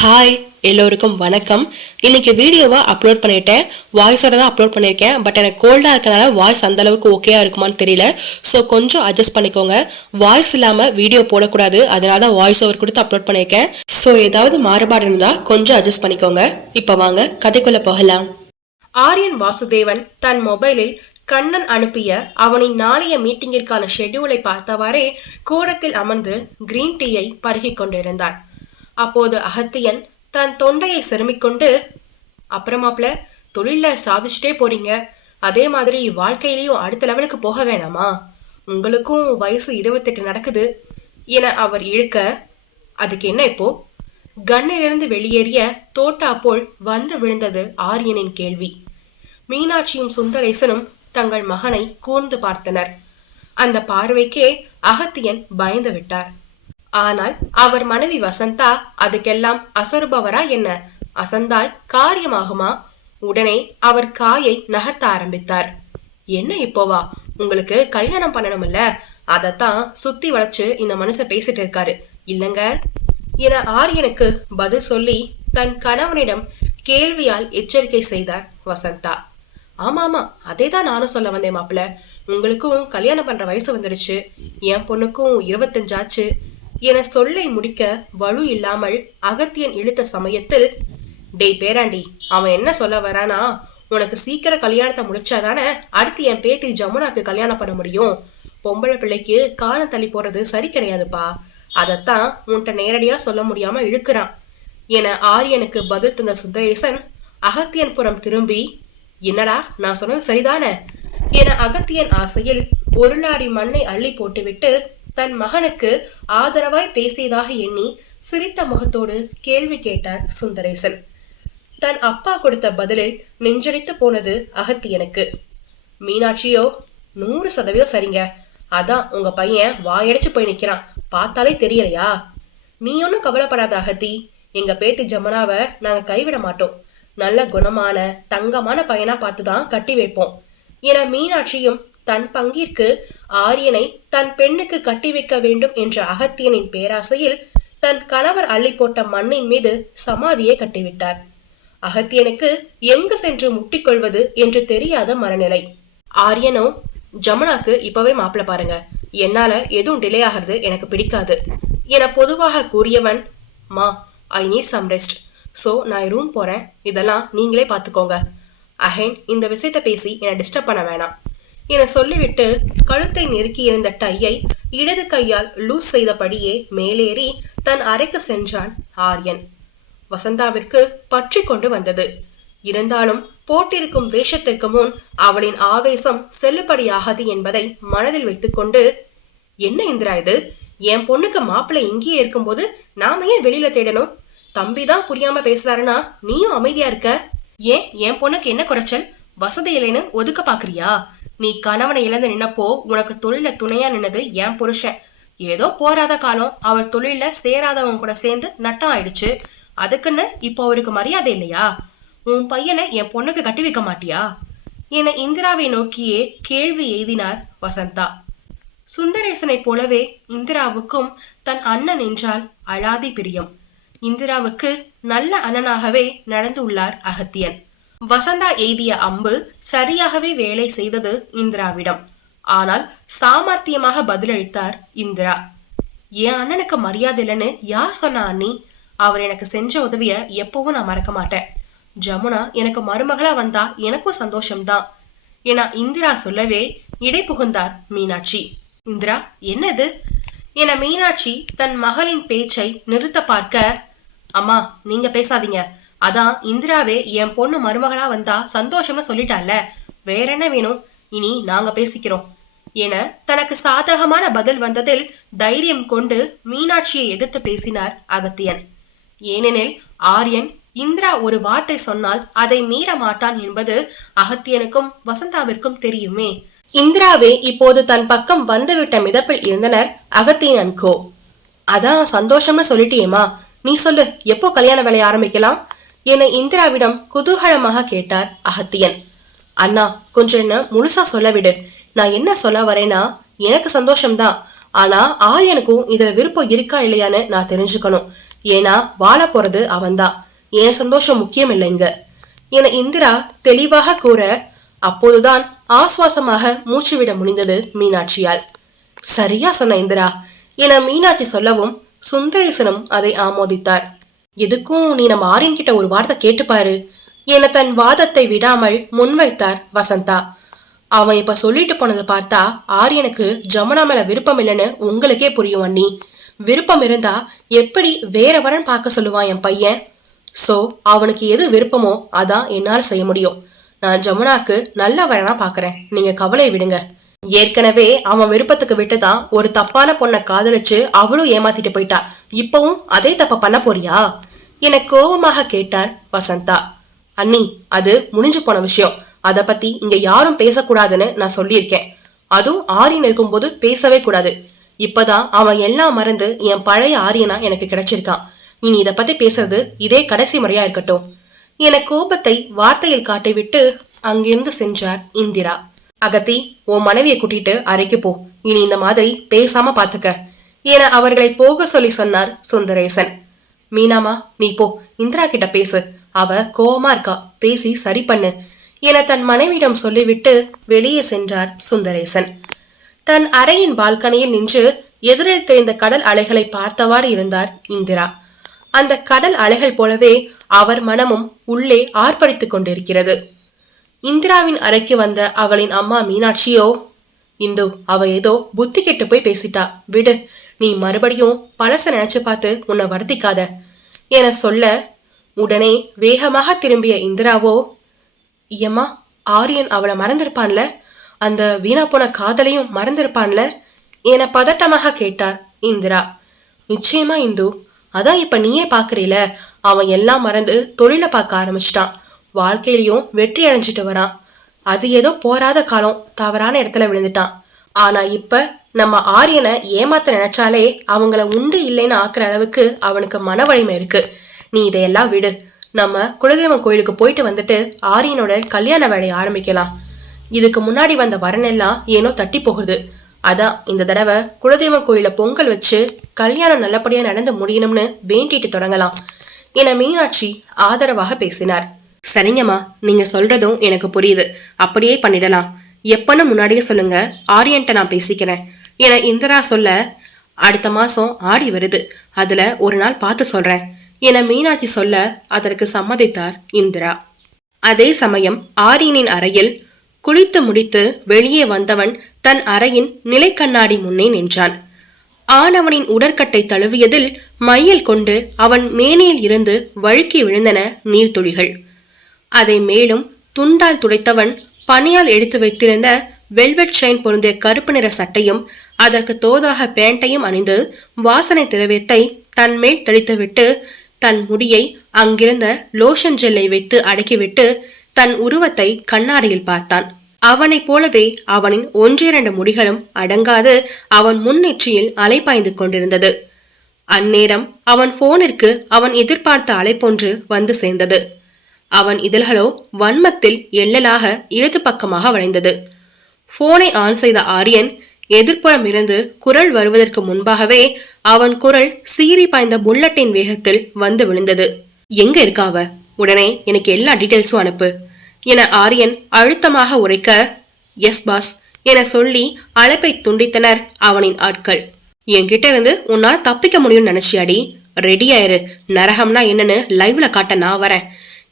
Hi, எல்லோருக்கும் வணக்கம். இன்னைக்கு வீடியோவை அப்லோட் பண்ணிட்டேன். வாய்ஸோட தான் அப்லோட் பண்ணியிருக்கேன். பட் எனக்கு கோல்டாக இருக்கனால வாய்ஸ் அந்த அளவுக்கு ஓகேயா இருக்குமான்னு தெரியல. ஸோ கொஞ்சம் அட்ஜஸ்ட் பண்ணிக்கோங்க. வாய்ஸ் இல்லாமல் வீடியோ போடக்கூடாது, அதனால தான் வாய்ஸ் ஓவர் கொடுத்து அப்லோட் பண்ணியிருக்கேன். ஸோ ஏதாவது மாறுபாடு இருந்தால் கொஞ்சம் அட்ஜஸ்ட் பண்ணிக்கோங்க. இப்போ வாங்க கதைக்குள்ள போகலாம். ஆரியன் வாசுதேவன் தன் மொபைலில் கண்ணன் அனுப்பிய அவனின் நாளைய மீட்டிங்கிற்கான ஷெட்யூலை பார்த்தவாறே கூடத்தில் அமர்ந்து கிரீன் டீயை பருகிக் கொண்டிருந்தான். அப்போது அகத்தியன் தன் தொண்டையை செருமிக்கொண்டு, அப்புறமாப்ல தொழில சாதிச்சுட்டே போறீங்க, அதே மாதிரி வாழ்க்கையிலையும் அடுத்த லெவலுக்கு போக வேணாமா? உங்களுக்கும் வயசு 28 நடக்குது என அவர் இழுக்க, அதுக்கு என்ன இப்போ? கண்ணிலிருந்து வெளியேறிய தோட்டா போல் வந்து விழுந்தது ஆரியனின் கேள்வி. மீனாட்சியும் சுந்தரேசனும் தங்கள் மகனை கூர்ந்து பார்த்தனர். அந்த பார்வைக்கே அகத்தியன் பயந்து விட்டார். ஆனால் அவர் மனைவி வசந்தா அதுக்கெல்லாம் அசருபவரா என்ன? அசந்தால் காரியமாகுமா? உடனே அவர் காயை நகர்த்த ஆரம்பித்தார். என்ன இப்போவா? உங்களுக்கு கல்யாணம் பண்ணணும்ல, அதத்தான் சுத்தி வளைச்சு இந்த மனுஷன் பேசிட்டு இருக்காரு இல்லங்க என ஆரியனுக்கு பதில் சொல்லி தன் கணவனிடம் கேள்வியால் எச்சரிக்கை செய்தார் வசந்தா. ஆமா, அதே தான் நானும் சொல்ல வந்தேன் மாப்பிள்ள. உங்களுக்கும் கல்யாணம் பண்ற வயசு வந்துடுச்சு, என் பொண்ணுக்கும் 25 ஆச்சு என சொல்லை முடிக்க வலு இல்லாமல் அகத்தியன் இழுத்த சமயத்தில், டேய் பேராண்டி, அவன் என்ன சொல்ல வரானா, உனக்கு சீக்கிரம் கல்யாணத்தை முடிச்சாதானே அடுத்து என் பேத்தி ஜமுனாக்கு கல்யாணம் பண்ண முடியும். பொம்பளை பிள்ளைக்கு காலம் தள்ளி போறது சரி கிடையாதுப்பா, அதத்தான் உன்கிட்ட நேரடியா சொல்ல முடியாம இழுக்கிறான் என ஆரியனுக்கு பதில் தந்த சுந்தரேசன் அகத்தியன் புறம் திரும்பி, என்னடா நான் சொன்னது சரிதானே என அகத்தியன் ஆசையில் ஒரு லாரி மண்ணை அள்ளி போட்டுவிட்டு தன் மகனுக்கு ஆதரவாய் பேசியதாக எண்ணி சிரித்த முகத்தோடு கேள்வி கேட்டார் சுந்தரேசன். தன் அப்பா கொடுத்த பதிலில் நெஞ்சடித்து போனது அகத்தியனுக்கு. மீனாட்சியோ 100% சரிங்க, அதான் உங்க பையன் வாயடைச்சு போய் நிக்கிறான், பார்த்தாலே தெரியலையா? நீ ஒன்னும் கவலைப்படாத அகத்தி, எங்க பேத்தி ஜமுனாவை நாங்க கைவிட மாட்டோம். நல்ல குணமான தங்கமான பையனா பார்த்துதான் கட்டி வைப்போம் என மீனாட்சியும் தன் பங்கிற்கு ஆரியனை தன் பெண்ணுக்கு கட்டி வைக்க வேண்டும் என்ற அகத்தியனின் பேராசையில் தன் கணவர் அள்ளி போட்ட மண்ணின் மீது சமாதியை கட்டிவிட்டார். அகத்தியனுக்கு எங்கு சென்று முட்டிக்கொள்வது என்று தெரியாத மனநிலை. ஆரியனோ, ஜமுனாக்கு இப்பவே மாப்பிள்ள பாருங்க, என்னால எதுவும் டிலே ஆகிறது எனக்கு பிடிக்காது என பொதுவாக கூறியவன், மா I need some rest, so நான் ரூம் போறேன், இதெல்லாம் நீங்களே பார்த்துக்கோங்க. அஹேன் இந்த விஷயத்தை பேசி என்னை டிஸ்டர்ப் பண்ண வேணாம் என சொல்லிவிட்டு கழுத்தை நெருக்கி இருந்த டையை இடது கையால் லூஸ் செய்தபடியே மேலேறி தன் அறைக்கு சென்றான் ஆரியன். வசந்தாவிற்கு பற்றி கொண்டு வந்தது. இருந்தாலும் போட்டிருக்கும் வேஷத்திற்கு முன் அவளின் ஆவேசம் செல்லுபடியாகாது என்பதை மனதில் வைத்துக்கொண்டு, என்ன இந்திரா இது? என் பொண்ணுக்கு மாப்பிள்ளை இங்கேயே இருக்கும்போது நாம ஏன் வெளியில தேடணும்? தம்பிதான் புரியாம பேசுறாருன்னா நீயும் அமைதியா இருக்க. ஏன் என் பொண்ணுக்கு என்ன குறைச்சல்? வசதி இல்லைன்னு ஒதுக்க பாக்குறியா? நீ கணவனை இழந்து நின்னப்போ உனக்கு தொழில துணையா நின்னது என் புருஷன். ஏதோ போராத காலம் அவள் தொழில சேராதவன் கூட சேர்ந்து நட்டம் ஆயிடுச்சு, அதுக்குன்னு இப்போ அவருக்கு மரியாதை இல்லையா? உன் பையனை என் பொண்ணுக்கு கட்டி வைக்க மாட்டியா என இந்திராவை நோக்கியே கேள்வி எய்தினார் வசந்தா. சுந்தரேசனை போலவே இந்திராவுக்கும் தன் அண்ணன் என்றால் அழாதி பிரியம். இந்திராவுக்கு நல்ல அண்ணனாகவே நடந்து உள்ளார் அகத்தியன். வசந்தா எய்திய அம்பு சரியாகவே வேலை செய்தது இந்திராவிடம். ஆனால் சாமர்த்தியமாக பதிலளித்தார் இந்திரா. என் அண்ணனுக்கு மரியாதை இல்லைன்னு யார் சொன்னா அண்ணி? அவர் எனக்கு செஞ்ச உதவிய எப்பவும் நான் மறக்க மாட்டேன். ஜமுனா எனக்கு மருமகளா வந்தா எனக்கும் சந்தோஷம்தான் என இந்திரா சொல்லவே இடை புகுந்தார் மீனாட்சி. இந்திரா என்னது என மீனாட்சி தன் மகளின் பேச்சை நிறுத்த பார்க்க, அம்மா நீங்க பேசாதீங்க, அதான் இந்திராவே என் பொண்ணு மருமகளா வந்தா சந்தோஷம்னு சொல்லிட்டால, வேற என்ன வேணும்? இனி நாங்க பேசிக்கிறோம் என தனக்கு சாதகமான பதில் வந்ததில் தைரியம் கொண்டு மீனாட்சியை எதிர்த்து பேசினார் அகத்தியன். ஏனெனில் ஆரியன் இந்திரா ஒரு வார்த்தை சொன்னால் அதை மீற மாட்டான் என்பது அகத்தியனுக்கும் வசந்தாவிற்கும் தெரியுமே. இந்திராவே இப்போது தன் பக்கம் வந்துவிட்ட மிதப்பில் இருந்தனர் அகத்தியன் அன்கோ. அதான் சந்தோஷம்னு சொல்லிட்டியேமா, நீ சொல்லு, எப்போ கல்யாண வேலையை ஆரம்பிக்கலாம் என இந்திராவிடம் குதூகலமாக கேட்டார் அகத்தியன். அண்ணா கொஞ்சம் என்ன முழுசா சொல்ல விடு. நான் என்ன சொல்ல வரேன்னா, எனக்கு சந்தோஷம்தான், ஆனா ஆரியனுக்கும் இதுல விருப்பம் இருக்கா இல்லையான்னு நான் தெரிஞ்சுக்கணும். ஏன்னா வாழ போறது அவன்தான், என் சந்தோஷம் முக்கியம் இல்லைங்க என இந்திரா தெளிவாக கூற, அப்போதுதான் ஆசுவாசமாக மூச்சு விட முடிந்தது மீனாட்சியால். சரியா சொன்ன இந்திரா என மீனாட்சி சொல்லவும் சுந்தரேசனும் அதை ஆமோதித்தார். எதுக்கும் நீ நம்ம ஆரியன் கிட்ட ஒரு வார்த்தை கேட்டுப்பாரு என தன் வாதத்தை விடாமல் முன்வைத்தார் வசந்தா. அவன் இப்ப சொல்லிட்டு போனதை பார்த்தா ஆரியனுக்கு ஜமுனா மேல விருப்பம் இல்லைன்னு உங்களுக்கே புரியும் அண்ணி. விருப்பம் இருந்தா எப்படி வேற வரன் பார்க்க சொல்லுவான் என் பையன். சோ அவனுக்கு எது விருப்பமோ அதான் என்னால செய்ய முடியும். நான் ஜமுனாக்கு நல்ல வரனா பாக்குறேன், நீங்க கவலையை விடுங்க. ஏற்கனவே அவன் விருப்பத்துக்கு விட்டுதான் ஒரு தப்பான பொண்ணை காதலிச்சு அவளும் ஏமாத்திட்டு போயிட்டா. இப்பவும் அதே தப்ப பண்ண போறியா என கோபமாக கேட்டார் வசந்தா. அண்ணி, அது முடிஞ்சு போன விஷயம், அத பத்தி இங்க யாரும் பேசக்கூடாதுன்னு நான் சொல்லியிருக்கேன். அதுவும் ஆரியன் இருக்கும்போது பேசவே கூடாது. இப்பதான் அவன் எல்லாம் மறந்து என் பழைய ஆரியனா எனக்கு கிடைச்சிருக்கான். இனி இத பத்தி பேசுறது இதே கடைசி முறையா இருக்கட்டும் என கோபத்தை வார்த்தையில் காட்டிவிட்டு அங்கிருந்து சென்றார் இந்திரா. அகத்தி, உன் மனைவியை கூட்டிட்டு அறைக்கு போ, இனி இந்த மாதிரி பேசாம பாத்துக்க என அவர்களை போக சொல்லி சொன்னார் சுந்தரேசன். மீனாமா, நீ போ, இந்திரா கிட்ட பேசு, அவ கோவமா இருக்கா, பேசி சரி பண்ணு என தன் மனைவியிடம் சொல்லிவிட்டு வெளியே சென்றார் சுந்தரேசன். தன் அறையின் பால்கனியில் நின்று எதிரில் தெரிந்த கடல் அலைகளை பார்த்தவாறு இருந்தார் இந்திரா. அந்த கடல் அலைகள் போலவே அவர் மனமும் உள்ளே ஆர்ப்பரித்துக் கொண்டிருக்கிறது. இந்திராவின் அறைக்கு வந்த அவளின் அம்மா மீனாட்சியோ, இந்து, அவ ஏதோ புத்தி கெட்டு போய் பேசிட்டா, விடு, நீ மறுபடியும் பழச நினைச்சு பார்த்து உன்னை வருத்திக்காத என சொல்ல, உடனே வேகமாக திரும்பிய இந்திராவோ, ஏம்மா, ஆரியன் அவளை மறந்திருப்பான்ல, அந்த வீணா போன காதலையும் மறந்திருப்பான்ல என பதட்டமாக கேட்டார் இந்திரா. நிச்சயமா இந்து, அதான் இப்ப நீயே பாக்குறீல, அவன் எல்லாம் மறந்து தொழில பார்க்க ஆரம்பிச்சிட்டான், வாழ்க்கையிலையும் வெற்றி அடைஞ்சிட்டு வரான். அது ஏதோ போராத காலம் தவறான இடத்துல விழுந்துட்டான். ஆனா இப்ப நம்ம ஆரியனை ஏமாத்த நினைச்சாலே அவங்கள உண்டு இல்லைன்னு ஆக்குற அளவுக்கு அவனுக்கு மன வலிமை இருக்கு. நீ இதையெல்லாம் விடு, நம்ம குலதெய்வம் கோயிலுக்கு போயிட்டு வந்துட்டு ஆரியனோட கல்யாண வேலையை ஆரம்பிக்கலாம். இதுக்கு முன்னாடி வந்த வரனெல்லாம் ஏனோ தட்டி போகுது, அதான் இந்த தடவை குலதெய்வம் கோயில பொங்கல் வச்சு கல்யாணம் நல்லபடியா நடந்து முடியணும்னு வேண்டிட்டு தொடங்கலாம் என மீனாட்சி ஆதரவாக பேசினார். சரிங்கம்மா, நீங்க சொல்றதும் எனக்கு புரியுது, அப்படியே பண்ணிடலாம். எப்பன்னு முன்னாடியே சொல்லுங்க, ஆரியன்ட்ட நான் பேசிக்கிறேன் என இந்திரா சொல்ல, அடுத்த மாசம் ஆடி வருது, அதுல ஒரு நாள் பார்த்து சொல்றேன் என மீனாட்சி சொல்ல அதற்கு சம்மதித்தார் இந்திரா. அதே சமயம் ஆரியனின் அறையில் குளித்து முடித்து வெளியே வந்தவன் தன் அறையின் நிலைக்கண்ணாடி முன்னே நின்றான். ஆனவனின் உடற்கட்டை தழுவியதில் மையல் கொண்டு அவன் மேனியில் இருந்து வழுக்கி விழுந்தன நீர்த்துளிகள். அதை மேலும் துண்டால் துடைத்தவன் பனியால் எடுத்து வைத்திருந்த வெல்வெட் செயின் பொருந்திய கருப்பு நிற சட்டையும் அதற்கு தோதாக பேண்டையும் அணிந்து வாசனை திரவியத்தை தன் மேல் தெளித்துவிட்டு தன் முடியை அங்கிருந்த லோஷன் ஜெல்லை வைத்து அடக்கிவிட்டு தன் உருவத்தை கண்ணாடியில் பார்த்தான். அவனைப் போலவே அவனின் ஒன்றிரண்டு முடிகளும் அடங்காது அவன் முன்னெற்றியில் அலைபாய்ந்து கொண்டிருந்தது. அந்நேரம் அவன் போனிற்கு அவன் எதிர்பார்த்த அழைப்பொன்று வந்து சேர்ந்தது. அவன் இதழ்களோ வன்மத்தில் எள்ளலாக இடது பக்கமாக வளைந்தது. போனை ஆன் செய்த ஆரியன் எதிர்ப்புறம் இருந்து குரல் வருவதற்கு முன்பாகவே அவன் குரல் சீறி பாய்ந்த புல்லட்டின் வேகத்தில் வந்து விழுந்தது. எங்க இருக்காவ? உடனே எனக்கு எல்லா டீட்டெயில்ஸும் அனுப்பு என ஆரியன் அழுத்தமாக உரைக்க, எஸ் பாஸ் என சொல்லி அழைப்பை துண்டித்தனர் அவனின் ஆட்கள். என்கிட்ட இருந்து உன்னால தப்பிக்க முடியும்னு நினைச்சியாடி? ரெடியாயிரு, நரகம்னா என்னன்னு லைவ்ல காட்ட நான் வரேன்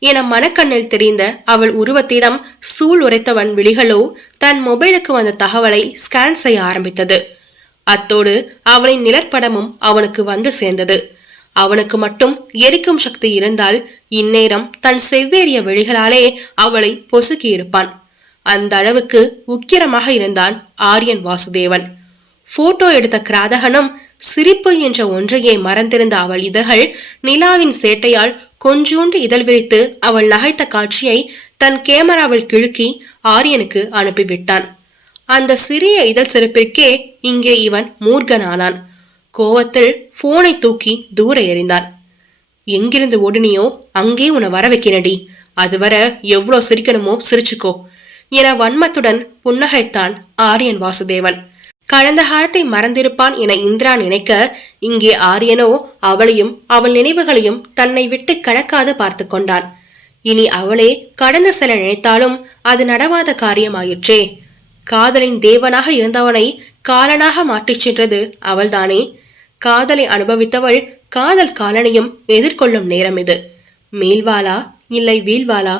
என மனக்கண்ணில் தெரிந்த அவள் உருவத்திடம் சூழ் உரைத்தவன் விழிகளோ தன் மொபைலுக்கு வந்த தகவலை ஸ்கேன் செய்ய ஆரம்பித்தது. அத்தோடு அவனின் நிழற்படமும் அவனுக்கு வந்து சேர்ந்தது. அவனுக்கு மட்டும் எரிக்கும் சக்தி இருந்தால் இந்நேரம் தன் செவ்வேறிய விழிகளாலே அவளை பொசுக்கி இருப்பான். அந்த அளவுக்கு உக்கிரமாக இருந்தான் ஆரியன் வாசுதேவன். போட்டோ எடுத்த கிராதகனும் சிரிப்பு என்ற ஒன்றையே மறந்திருந்த அவள் இதழ்கள் நிலாவின் சேட்டையால் கொஞ்சூண்டு இதழ் விரித்து அவள் நகைத்த காட்சியை தன் கேமராவில் கிழுக்கி ஆரியனுக்கு அனுப்பிவிட்டான். அந்த சிறிய இதழ் சிறப்பிற்கே இங்கே இவன் மூர்கனானான். கோவத்தில் போனை தூக்கி தூர எறிந்தான். எங்கிருந்து ஓடுனியோ அங்கே உன்னை வர வைக்கிறடி, அதுவரை எவ்வளோ சிரிக்கணுமோ சிரிச்சுக்கோ என வன்மத்துடன் புன்னகைத்தான் ஆரியன் வாசுதேவன். கடந்த காலத்தை மறந்திருப்பான் என இந்திரா நினைக்க, இங்கே ஆரியனோ அவளையும் அவள் நினைவுகளையும் தன்னை விட்டு கடக்காது பார்த்து கொண்டான். இனி அவளே கடந்து செல்ல நினைத்தாலும் அது நடவாத காரியமாயிற்றே. காதலின் தேவனாக இருந்தவனை காலனாக மாற்றிச் சென்றது அவள்தானே. காதலை அனுபவித்தவள் காதல் காலனையும் எதிர்கொள்ளும் நேரம் இது. மேல்வாளா இல்லை வீழ்வாளா?